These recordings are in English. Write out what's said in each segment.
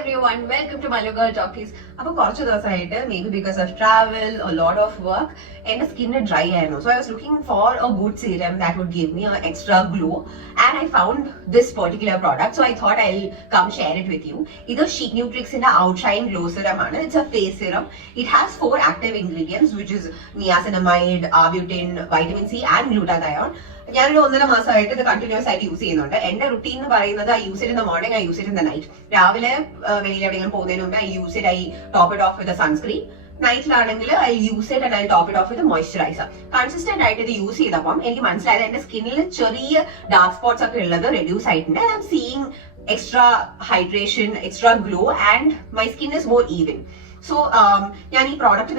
everyone, welcome to my girl talkies. Maybe because of travel, a lot of work, and the skin is dry. So I was looking for a good serum that would give me an extra glow, and I found this particular product. So I thought I'll come share it with you. It's a Chicnutrix Outshine Glow Serum. It's a face serum. It has 4 active ingredients, which is Niacinamide, Arbutin, vitamin C, and Glutathione. I continuous use it. Routine I use it in the morning, I use it in the night. I use it, I top it off with a sunscreen. Night I use it and I top it off with a moisturizer. Consistent I use it. My skin dark spots reduce and I'm seeing extra hydration, extra glow, and my skin is more even. So, this product,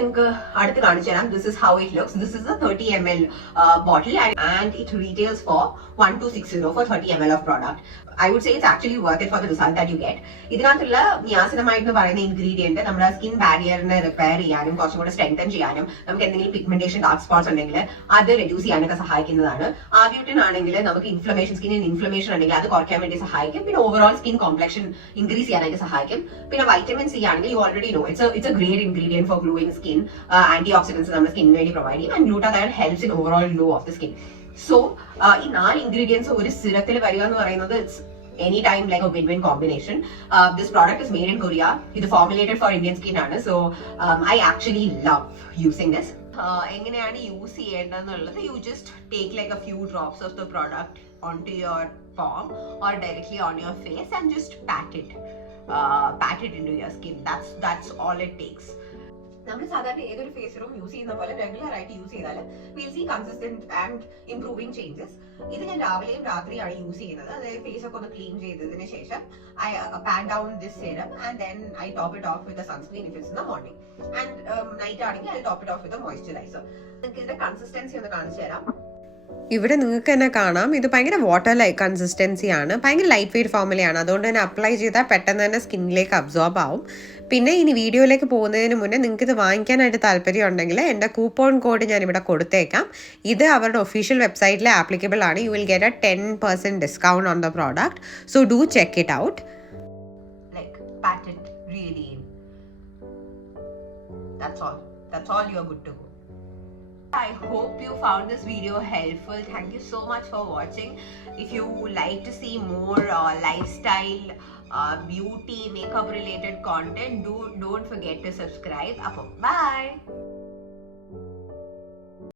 this is how it looks. This is a 30 ml bottle and it retails for 1260 for 30 ml of product. I would say it's actually worth it for the result that you get. This niacinamide ingredient is skin barrier repair, strengthen pigmentation, dark spots, that reduce Arbutin inflammation, skin inflammation, overall skin complexion increase. Vitamin C, you already know, it's a great ingredient for glowing skin. Antioxidants are skin providing, and glutathione helps in overall glow of the skin. So, in all ingredients, it's anytime like a win-win combination. This product is made in Korea. It's formulated for Indian skin. So, I actually love using this. You just take like a few drops of the product onto your palm or directly on your face and just pat it into your skin. That's all it takes. We face serum use regular use we'll see consistent and improving changes. This is I use face clean. I pat down this serum and then I top it off with a sunscreen if it's in the morning. And night I'll top it off with a moisturizer. The consistency of the serum. ഇവിടെ നിങ്ങൾക്ക് തന്നെ കാണാം ഇത് ഭയങ്കര water like consistency ആണ് ഭയങ്കര light weight ഫോമിലാണ് അതുകൊണ്ട് തന്നെ അപ്ലൈ ചെയ്താൽ പെട്ടെന്ന് തന്നെ സ്കിന്നിലേക്ക് അബ്സോർബ് ആവും പിന്നെ ഇനി വീഡിയോയിലേക്ക് പോകുന്നതിന് മുന്നേ നിങ്ങൾക്ക് ഇത് വാങ്ങിക്കാനായിട്ട് താല്പര്യം ഉണ്ടെങ്കിൽ എൻ്റെ കൂപ്പൺ കോഡ് ഞാൻ ഇവിടെ കൊടുത്തേക്കാം ഇത് അവരുടെ ഒഫീഷ്യൽ വെബ്സൈറ്റിൽ ആപ്ലിക്കബിൾ ആണ് you will get A 10% discount on the product so do check it out That's all. You're good to go. I hope you found this video helpful. Thank you so much for watching. If you like to see more lifestyle, beauty, makeup related content, don't forget to subscribe. Bye.